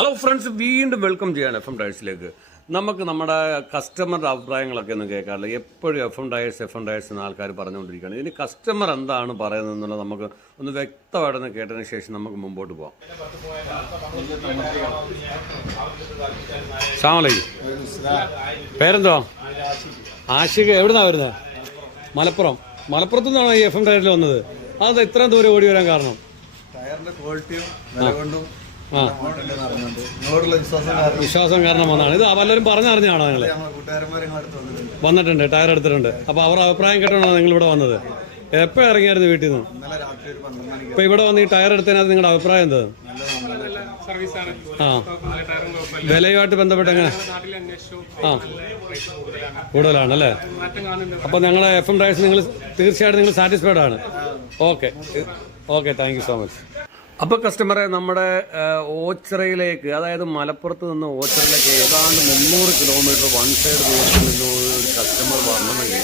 Hello friends, വീണ്ടും welcome ചെയ്യാൻ FM ടയേഴ്സിലേക്ക്. നമുക്ക് നമ്മുടെ കസ്റ്റമറുടെ അഭിപ്രായങ്ങളൊക്കെ ഒന്നും കേൾക്കാറില്ല. എപ്പോഴും FM ടയേഴ്സ് എന്ന് ആൾക്കാർ പറഞ്ഞുകൊണ്ടിരിക്കുകയാണ്. ഇനി കസ്റ്റമർ എന്താണ് പറയുന്നത് എന്നുള്ളത് നമുക്ക് ഒന്ന് വ്യക്തമായിട്ടൊന്ന് കേട്ടതിന് ശേഷം നമുക്ക് മുമ്പോട്ട് പോകാം. അസ്സലാമു പേരെന്തോ? ആഷിഖ്. എവിടുന്നാണ് വരുന്നത്? മലപ്പുറത്തു നിന്നാണോ ഈ FM ടയറിൽ വന്നത്? അത് ഇത്രയും ദൂരം ഓടി വരാൻ കാരണം? ടയറിന്റെ ക്വാളിറ്റിയും വില കൊണ്ടും വിശ്വാസം കാരണം വന്നാണ്. ഇത് വല്ലവരും പറഞ്ഞറിഞ്ഞാണോ നിങ്ങൾ വന്നിട്ടുണ്ട്, ടയർ എടുത്തിട്ടുണ്ട്? അപ്പൊ അവരുടെ അഭിപ്രായം കേട്ടാണോ നിങ്ങൾ ഇവിടെ വന്നത്? എപ്പോ ഇറങ്ങിയായിരുന്നു വീട്ടിൽ നിന്ന്? ഇപ്പൊ ഇവിടെ വന്ന് ഈ ടയർ എടുത്തതിനകത്ത് നിങ്ങളുടെ അഭിപ്രായം എന്താ? വിലയുമായിട്ട് ബന്ധപ്പെട്ട് എങ്ങനെ? കൂടുതലാണല്ലേ? അപ്പൊ ഞങ്ങളെ FM ടയേഴ്സ് നിങ്ങൾ തീർച്ചയായിട്ടും നിങ്ങൾ സാറ്റിസ്ഫൈഡ് ആണ്? Okay, thank you so much. അപ്പോൾ കസ്റ്റമറെ, നമ്മുടെ ഓച്ചിറയിലേക്ക്, അതായത് മലപ്പുറത്ത് നിന്ന് ഓച്ചിറയിലേക്ക് ഏതാണ്ട് 300 കിലോമീറ്റർ വൺ സൈഡ് ദൂരത്തിൽ നിന്ന് ഒരു കസ്റ്റമർ വരണമെങ്കിൽ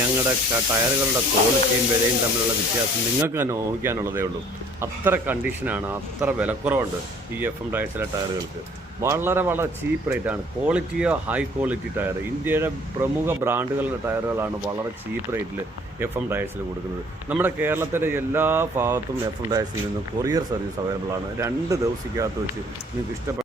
ഞങ്ങളുടെ ടയറുകളുടെ ക്വാളിറ്റിയും വിലയും തമ്മിലുള്ള വ്യത്യാസം നിങ്ങൾക്ക് തന്നെ ഊഹിക്കാനുള്ളതേ ഉള്ളൂ. അത്ര കണ്ടീഷനാണ്, അത്ര വിലക്കുറവുണ്ട് ഈ FM ടയർസിലെ ടയറുകൾക്ക്. വളരെ ചീപ്പ് റേറ്റാണ്. ക്വാളിറ്റിയോ ഹൈ ക്വാളിറ്റി ടയർ, ഇന്ത്യയുടെ പ്രമുഖ ബ്രാൻഡുകളുടെ ടയറുകളാണ് വളരെ ചീപ്പ് റേറ്റിൽ FM ടയർസിൽ കൊടുക്കുന്നത്. നമ്മുടെ കേരളത്തിലെ എല്ലാ ഭാഗത്തും FM ടയർസിൽ നിന്നും കൊറിയർ സർവീസ് അവൈലബിൾ ആണ്. 2 ദിവസത്തിനകത്ത് വെച്ച് നിങ്ങൾക്ക് ഇഷ്ടപ്പെട്ട